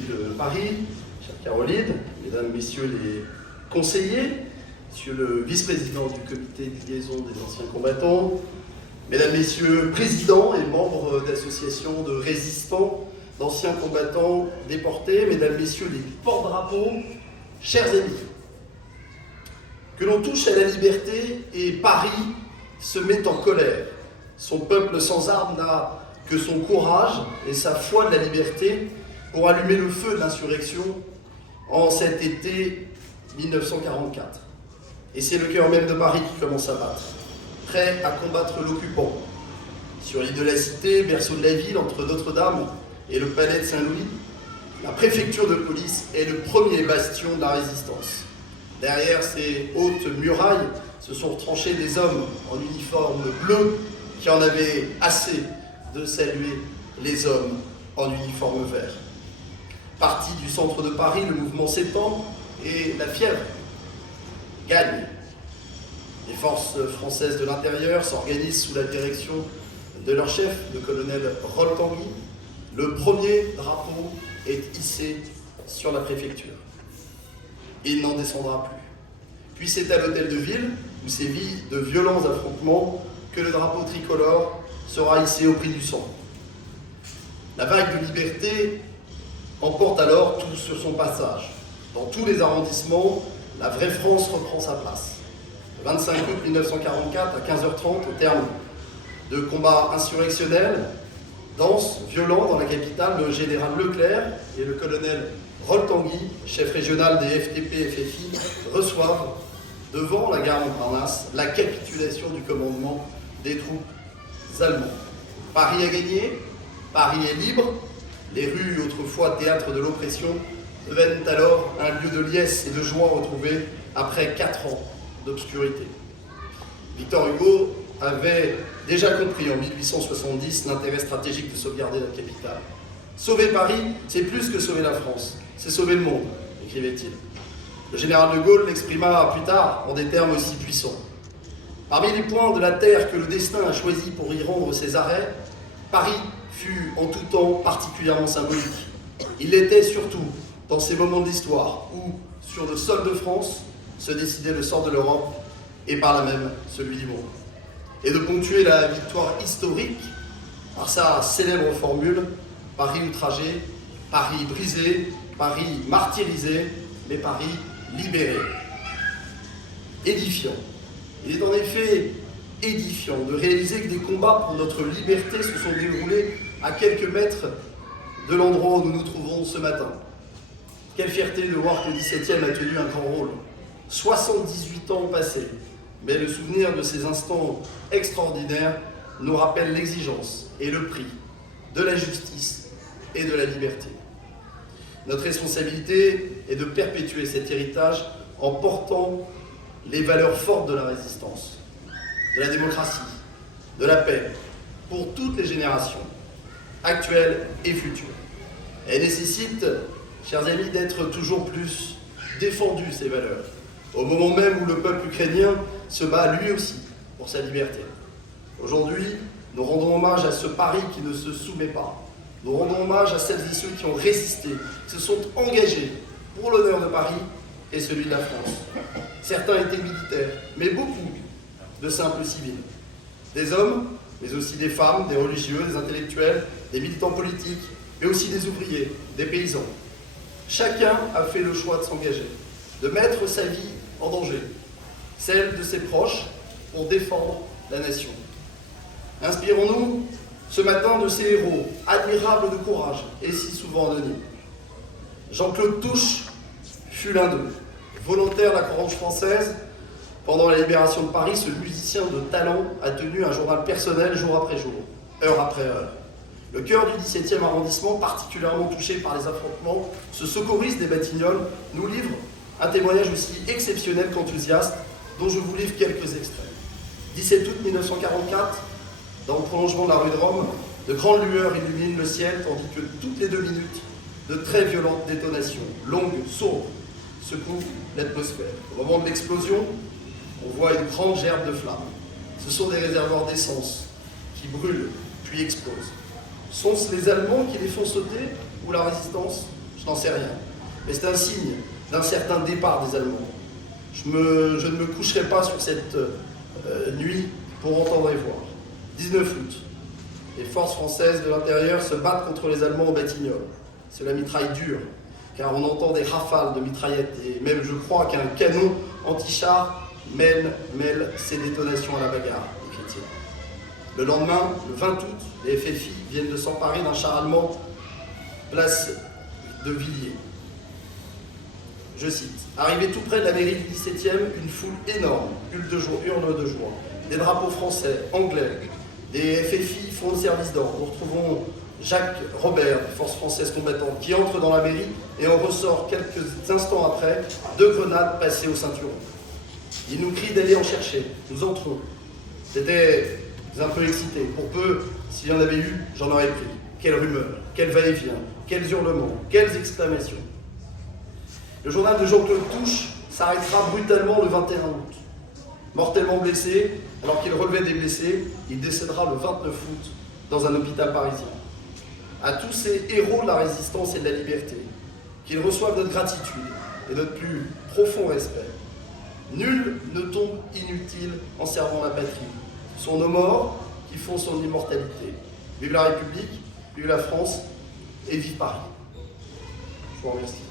communauté de Paris, chère Caroline, mesdames, messieurs les conseillers, monsieur le vice-président du comité de liaison des anciens combattants, mesdames, messieurs, présidents et membres d'associations de résistants, d'anciens combattants déportés, mesdames, messieurs les porte-drapeaux, chers amis, que l'on touche à la liberté et Paris se met en colère. Son peuple sans armes n'a que son courage et sa foi de la liberté pour allumer le feu de l'insurrection en cet été 1944. Et c'est le cœur même de Paris qui commence à battre, prêt à combattre l'occupant. Sur l'île de la Cité, berceau de la ville, entre Notre-Dame et le palais de Saint-Louis, la préfecture de police est le premier bastion de la résistance. Derrière ces hautes murailles se sont retranchés des hommes en uniforme bleu qui en avaient assez de saluer les hommes en uniforme vert. Parti du centre de Paris, le mouvement s'étend et la fièvre gagne. Les forces françaises de l'intérieur s'organisent sous la direction de leur chef, le colonel Rol-Tanguy. Le premier drapeau est hissé sur la préfecture. Il n'en descendra plus. Puis c'est à l'hôtel de ville, où sévit de violents affrontements, que le drapeau tricolore sera hissé au prix du sang. La vague de liberté emporte alors tout sur son passage. Dans tous les arrondissements, la vraie France reprend sa place. Le 25 août 1944, à 15h30, au terme de combats insurrectionnels, denses, violents dans la capitale, le général Leclerc et le colonel Rol-Tanguy, chef régional des FTP-FFI, reçoivent devant la gare Montparnasse la capitulation du commandement des troupes allemandes. Paris a gagné, Paris est libre, les rues, autrefois théâtre de l'oppression, deviennent alors un lieu de liesse et de joie retrouvée après 4 ans d'obscurité. Victor Hugo avait déjà compris en 1870 l'intérêt stratégique de sauvegarder la capitale. Sauver Paris, c'est plus que sauver la France, c'est sauver le monde, écrivait-il. Le général de Gaulle l'exprima plus tard en des termes aussi puissants. Parmi les points de la terre que le destin a choisi pour y rendre ses arrêts, Paris fut en tout temps particulièrement symbolique. Il l'était surtout dans ces moments de l'histoire où, sur le sol de France, se décidait le sort de l'Europe et par là même celui du monde. Et de ponctuer la victoire historique par sa célèbre formule « Paris outragé, Paris brisé, Paris martyrisé, mais Paris libéré ». Édifiant. Il est en effet édifiant de réaliser que des combats pour notre liberté se sont déroulés à quelques mètres de l'endroit où nous nous trouvons ce matin. Quelle fierté de voir que le 17e a tenu un grand rôle. 78 ans ont passé, mais le souvenir de ces instants extraordinaires nous rappelle l'exigence et le prix de la justice et de la liberté. Notre responsabilité est de perpétuer cet héritage en portant les valeurs fortes de la résistance, de la démocratie, de la paix, pour toutes les générations, actuelles et futures. Elle nécessite, chers amis, d'être toujours plus défendues, ces valeurs, au moment même où le peuple ukrainien se bat lui aussi pour sa liberté. Aujourd'hui, nous rendons hommage à ce Paris qui ne se soumet pas. Nous rendons hommage à celles et ceux qui ont résisté, qui se sont engagés pour l'honneur de Paris et celui de la France. Certains étaient militaires, mais beaucoup de simples civils. Des hommes, mais aussi des femmes, des religieux, des intellectuels, des militants politiques, mais aussi des ouvriers, des paysans. Chacun a fait le choix de s'engager, de mettre sa vie en danger, celle de ses proches, pour défendre la nation. Inspirons-nous ce matin de ces héros, admirables de courage et si souvent anonymes. Jean-Claude Touche fut l'un d'eux. Volontaire de la Croix-Rouge française, pendant la libération de Paris, ce musicien de talent a tenu un journal personnel jour après jour, heure après heure. Le cœur du 17e arrondissement, particulièrement touché par les affrontements, ce secouriste des Batignolles nous livre un témoignage aussi exceptionnel qu'enthousiaste, dont je vous livre quelques extraits. 17 août 1944, dans le prolongement de la rue de Rome, de grandes lueurs illuminent le ciel, tandis que toutes les 2 minutes, de très violentes détonations, longues, sourdes, secouent l'atmosphère. Au moment de l'explosion, on voit une grande gerbe de flammes. Ce sont des réservoirs d'essence qui brûlent puis explosent. Sont-ce les Allemands qui les font sauter ou la résistance? Je n'en sais rien. Mais c'est un signe d'un certain départ des Allemands. Je ne me coucherai pas sur cette nuit pour entendre et voir. 19 août, les forces françaises de l'intérieur se battent contre les Allemands au Batignolles. Cela mitraille dur, car on entend des rafales de mitraillettes et même je crois qu'un canon anti-char mêle ses détonations à la bagarre, écrit-il. Le lendemain, le 20 août, les FFI viennent de s'emparer d'un char allemand place de Villiers. Je cite, « Arrivé tout près de la mairie du 17e, une foule énorme, hurle de joie, des drapeaux français, anglais, des FFI font le service d'ordre. Nous retrouvons Jacques Robert, des forces françaises combattantes, qui entre dans la mairie et en ressort quelques instants après, 2 grenades passées au ceinturon. Il nous crie d'aller en chercher. Nous entrons. J'étais un peu excité. Pour peu, s'il y en avait eu, j'en aurais pris. Quelle rumeur, quel va-et-vient, quels hurlements, quelles exclamations. Le journal de Jean-Claude Touche s'arrêtera brutalement le 21 août. Mortellement blessé, alors qu'il relevait des blessés, il décédera le 29 août dans un hôpital parisien. À tous ces héros de la résistance et de la liberté, qu'ils reçoivent notre gratitude et notre plus profond respect. Nul ne tombe inutile en servant la patrie. Ce sont nos morts qui font son immortalité. Vive la République, vive la France et vive Paris. Je vous remercie.